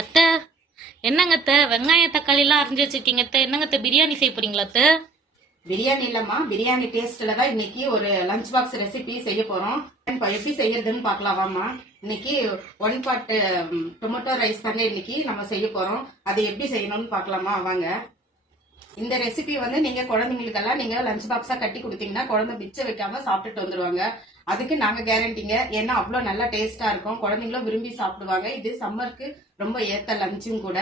அத்தை, என்னங்க அத்தை, வெங்காயம் தக்காளி எல்லாம் அரிஞ்சு வச்சிருக்கீங்க அத்தை? என்னங்க அத்தை, பிரியாணி செய்ய போறீங்களா அத்தை? பிரியாணி இல்லம்மா, பிரியாணி டேஸ்ட்ல தான் இன்னைக்கு ஒரு லஞ்ச் பாக்ஸ் ரெசிபி செய்ய போறோம். எப்படி செய்யறதுன்னு பாக்கலாம் வாமா. இன்னைக்கு 1 pot டொமேட்டோ ரைஸ் தாங்க இன்னைக்கு நம்ம செய்ய போறோம். அது எப்படி செய்யணும்னு பாக்கலாமா வாங்க. இந்த ரெசிபி வந்து நீங்க குழந்தைங்களுக்கெல்லாம் நீங்க லஞ்ச் பாக்ஸா கட்டி கொடுத்தீங்கன்னா குழந்தை மிச்சம் வைக்காம சாப்பிட்டுட்டு வந்துருவாங்க. அதுக்கு நாங்க கேரண்டிங்க. ஏன்னா அவ்வளவு நல்லா டேஸ்டா இருக்கும், குழந்தைங்களும் விரும்பி சாப்பிடுவாங்க. இது சம்மருக்கு ரொம்ப ஏத்த லஞ்சும் கூட.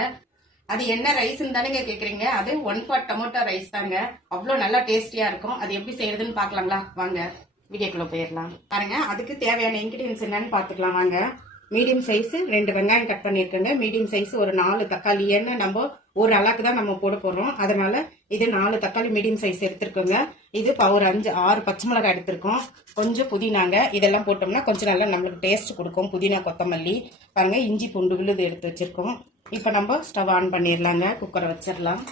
அது என்ன ரைஸ்ன்னு தானேங்க கேக்குறீங்க? அது 1 pot டொமேட்டோ ரைஸ் தாங்க. அவ்வளவு நல்லா டேஸ்டியா இருக்கும். அது எப்படி செய்யறதுன்னு பாக்கலாங்களா வாங்க, வீடியோக்குள்ள போயிடலாம் பாருங்க. அதுக்கு தேவையான இன்கிரீடியன்ஸ் என்னன்னு பாத்துக்கலாம் வாங்க. மீடியம் சைஸ் 2 வெங்காயம் கட் பண்ணிருக்கேங்க. மீடியம் சைஸ் ஒரு 4 தக்காளி. ஏன்னா நம்ம ஒரு அளவுக்கு தான் நம்ம போட போறோம், அதனால இது 4 தக்காளி மீடியம் சைஸ் எடுத்திருக்கோங்க. இது ஒரு 5-6 பச்சை மிளகாய் எடுத்திருக்கோம். கொஞ்சம் புதினாங்க. இதெல்லாம் போட்டோம்னா கொஞ்சம் நல்லா நம்மளுக்கு டேஸ்ட் கொடுக்கும். புதினா, கொத்தமல்லி பாருங்க. இஞ்சி பூண்டு விழுது எடுத்து வச்சிருக்கோம். இப்ப நம்ம ஸ்டவ் ஆன் பண்ணிடலாங்க. குக்கரை வச்சிடலாம்.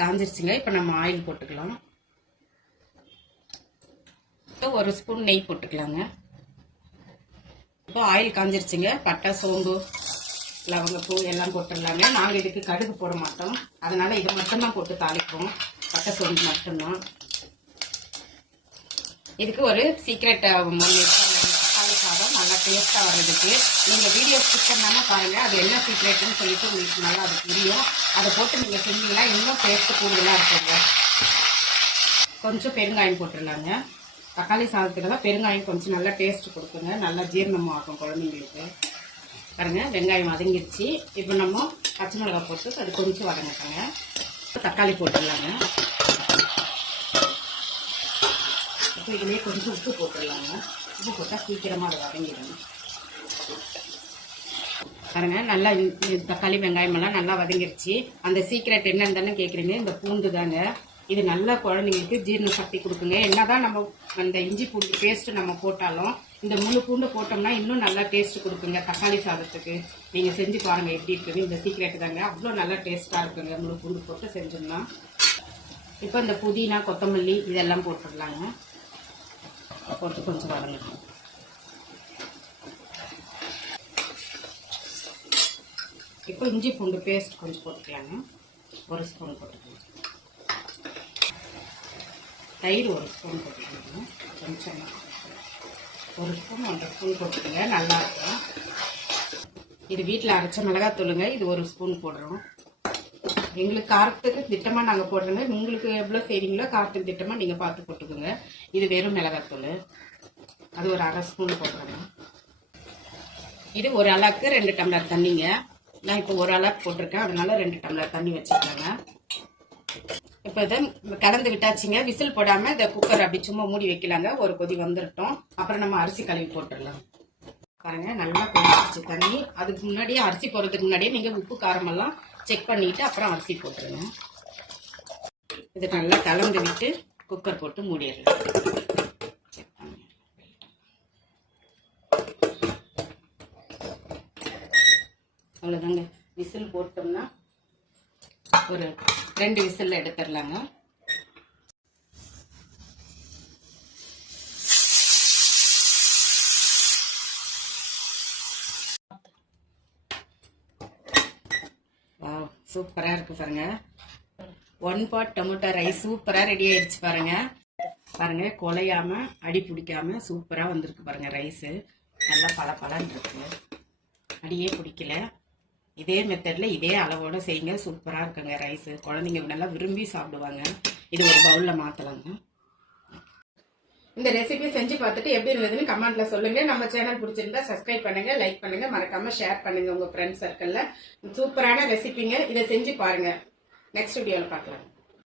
காஞ்சிருச்சுங்க. இப்ப நம்ம ஆயில் போட்டுக்கலாம். ஒரு ஸ்பூன் நெய் போட்டுக்கலாங்க. இப்போ ஆயில் காஞ்சிருச்சுங்க. பட்டை, சோம்பு, லவங்கப்பூ எல்லாம் போட்டுடலாங்க. நாங்கள் இதுக்கு கடுகு போட மாட்டோம், அதனால இதை மட்டும்தான் போட்டு தாளிப்போம். பட்டை, சோம்பு மட்டும்தான். இதுக்கு ஒரு சீக்ரெட் தக்காளி சாதம் நல்லா டேஸ்டா வர்றதுக்கு நீங்க வீடியோ ஸ்கிப் பண்ணாம பாருங்க. அது என்ன சீக்ரெட்னு சொல்லிட்டு உங்களுக்கு நல்லா அது புரியும். அதை போட்டு நீங்க செஞ்சீங்கன்னா இன்னும் டேஸ்ட் கூடுதலா இருக்குங்க. கொஞ்சம் பெருங்காயம் போட்டுடலாங்க. தக்காளி சாதத்துக்கெல்லாம் பெருங்காயம் கொஞ்சம் நல்லா டேஸ்ட் கொடுக்குங்க. நல்லா ஜீரணமும் ஆகும் குழந்தைங்களுக்கு. பாருங்க, வெங்காயம் வதங்கிடுச்சு. இப்போ நம்ம பச்சை மிளகாய் போட்டு அது கொஞ்சம் வதங்கட்டாங்க. தக்காளி போட்டுடலாங்க. இப்போ இதுலேயே கொஞ்சம் உப்பு போட்டுடலாங்க. உப்பு போட்டால் சீக்கிரமாக அதை வதங்கிடும். பாருங்க, நல்லா தக்காளி வெங்காயம் எல்லாம் நல்லா வதங்கிடுச்சு. அந்த சீக்ரெட் என்னன்னு தானே கேட்குறீங்க? இந்த பூண்டு தாங்க. இது நல்லா குழந்தைங்களுக்கு ஜீரண சக்தி கொடுக்குங்க. என்னதான் நம்ம அந்த இஞ்சி பூண்டு பேஸ்ட் நம்ம போட்டாலும் இந்த முழு பூண்டு போட்டோம்னா இன்னும் நல்லா டேஸ்ட் கொடுக்குங்க தக்காளி சாதத்துக்கு. நீங்க செஞ்சு பாருங்க எப்படி இருக்குது. இந்த சீக்ரெட் தாங்க, அவ்வளோ நல்லா டேஸ்டா இருக்குங்க முழு பூண்டு போட்டு செஞ்சோம்னா. இப்போ இந்த புதினா, கொத்தமல்லி இதெல்லாம் போட்டுடலாங்க. போட்டு கொஞ்சம் வதங்கணும். இப்போ இஞ்சி பூண்டு பேஸ்ட் கொஞ்சம் போட்டுக்கலாங்க. 1 ஸ்பூன் போட்டுக்கலாம். தயிர் 1 ஸ்பூன் போட்டுக்கணும். கொஞ்சம் 1 ஸ்பூன் 1.5 ஸ்பூன் போட்டுக்கோங்க, நல்லா இருக்கும். இது வீட்டில் அரைச்ச மிளகாத்தூளுங்க. இது 1 ஸ்பூன் போடுறோம். எங்களுக்கு காரத்துக்கு திட்டமாக நாங்கள் போடுறோங்க. உங்களுக்கு எவ்வளோ செய்றீங்களோ காரத்துக்கு திட்டமாக நீங்கள் பார்த்து போட்டுக்கோங்க. இது வெறும் மிளகாத்தூள். அது ஒரு 1/2 ஸ்பூன் போடுறோங்க. இது ஒரு அளவுக்கு 2 டம்ளர் தண்ணிங்க. நான் இப்போ ஒரு அளவுக்கு போட்டிருக்கேன், அதனால 2 டம்ளர் தண்ணி வச்சுருக்காங்க. இப்போ இதை கலந்து விட்டாச்சுங்க. விசில் போடாம இந்த குக்கர் அப்படி சும்மா மூடி வைக்கலாங்க. ஒரு கொதி வந்துட்டோம். அப்புறம் நம்ம அரிசி கழுவி போட்டுடலாம். பாருங்க, நல்லா கொதிச்சு தண்ணி. அதுக்கு முன்னாடியே அரிசி போடுறதுக்கு முன்னாடியே நீங்க உப்பு காரம் எல்லாம் செக் பண்ணிட்டு அப்புறம் அரிசி போட்டுருங்க. இது நல்லா கலந்து விட்டு குக்கர் போட்டு மூடிடலாம். அவ்வளவுதாங்க. விசில் போட்டோம்னா ஒரு 2 விசில் எடுத்துடலாங்க. வாவ், சூப்பரா இருக்கு பாருங்க. 1 pot டொமேட்டோ ரைஸ் சூப்பரா ரெடி ஆயிடுச்சு பாருங்க. பாருங்க, குலையாம அடி பிடிக்காம சூப்பரா வந்திருக்கு பாருங்க. ரைஸ் நல்லா பளபளன்னு இருக்கு, அடியே பிடிக்கல. இதே மெத்தட்ல இதே அளவோட செய்யுங்க, சூப்பரா இருக்குங்க ரைஸ். குழந்தைங்க நல்லா விரும்பி சாப்பிடுவாங்க. இது ஒரு பவுல்ல மாத்தலாங்க. இந்த ரெசிபி செஞ்சு பார்த்துட்டு எப்படி இருந்ததுன்னு கமெண்ட்ல சொல்லுங்க. நம்ம சேனல் பிடிச்சிருந்தா சப்ஸ்கிரைப் பண்ணுங்க, லைக் பண்ணுங்க, மறக்காம ஷேர் பண்ணுங்க உங்க ஃப்ரெண்ட்ஸ் சர்க்கிள்ல. சூப்பரான ரெசிபிங்க. இதை செஞ்சு பாருங்க. நெக்ஸ்ட் வீடியோல பார்க்கலாம்.